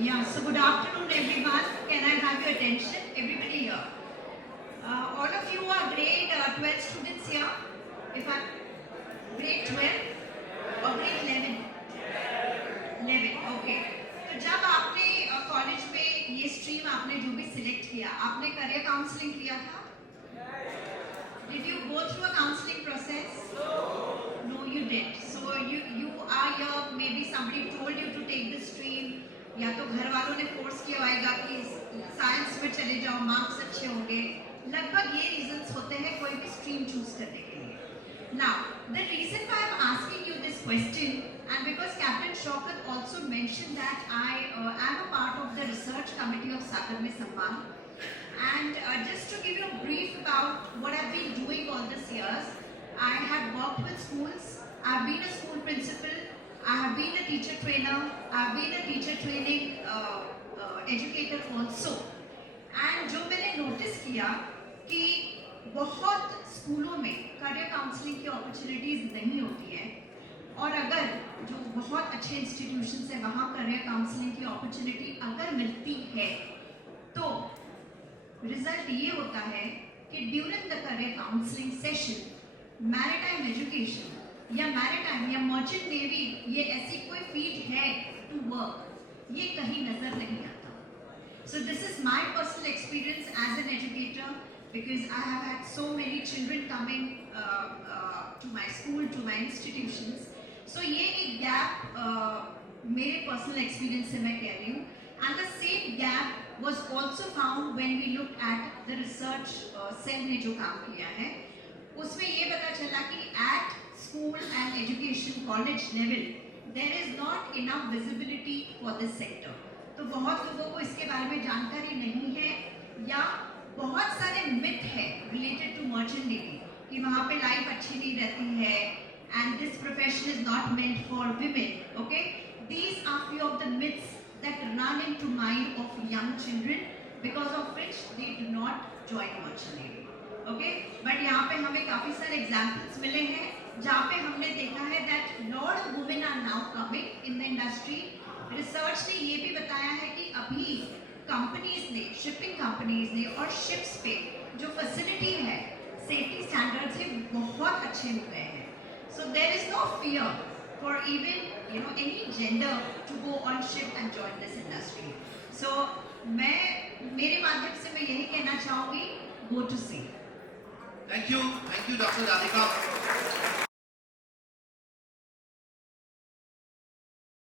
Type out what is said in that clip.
Yeah, so good afternoon everyone. Can I have your attention? Everybody here. All of you are grade 12 students here. If I grade 12 or grade 11? 11, okay. तो जब आपने कॉलेज में ये स्ट्रीम आपने जो भी सिलेक्ट किया, आपने करियर काउंसलिंग किया था? Did you go through a counseling process? No, you didn't. So you are here. Maybe somebody told you to take the stream. या तो घर वालों ने फोर्स किया होगा कि साइंस में चले जाओ, मार्क्स अच्छे होंगे. लगभग ये रीजंस होते हैं कोई भी स्ट्रीम चूज करने के लिए. Now, the reason why I'm asking you this question, and because Captain Shaukat also mentioned that I am a part of the research committee of Sagar Mein Samman, and just to give you a brief about what I've been doing all these years, I have worked with schools. I've been a school principal. I have been a teacher trainer. I've been a teacher training educator also. And जो मैंने नोटिस किया कि बहुत स्कूलों में career counselling की अपॉर्चुनिटीज नहीं होती है, और अगर जो बहुत अच्छे इंस्टीट्यूशंस है वहाँ करियर काउंसलिंग की अपॉर्चुनिटी अगर मिलती है तो रिजल्ट ये होता है कि during the career counselling session maritime education या मैरिटाइम या मर्चेंट नेवी ये ऐसी कोई फील्ड है टू वर्क, ये कहीं नजर नहीं आता. So this is my personal experience as an educator, because I have had so many children coming to my school, to my institutions. So ये एक gap मेरे personal experience से मैं कह रही हूँ. And the same gap was also found when we looked at the research cell ने जो काम किया है, उसमें ये पता चला कि at school and education college level there is not enough visibility for this sector. तो बहुत लोगों को इसके बारे में जानकारी नहीं है, या बहुत सारे मिथ है रिलेटेड टू मर्चेंट नेवी कि वहाँ पे लाइफ अच्छी नहीं रहती है, and this profession is not meant for women. Okay, these are few of the myths that run into mind of young children, because of which they do not join merchant navy. Okay, but यहाँ पे हमें काफी सारे एग्जाम्पल्स मिले हैं जहाँ पे हमने देखा है that lot of women are now coming in the industry. Research ने ये भी बताया है कि अभी कंपनीज ने, शिपिंग कंपनीज ने और शिप्स पे जो फैसिलिटी है, सेफ्टी स्टैंडर्ड्स है, बहुत अच्छे हो गए हैं. So there is no fear for even any gender to go on ship and join this industry. So मैं मेरे माध्यम से मैं यही कहना चाहूँगी, go to sea. Thank you, Dr. Radhika.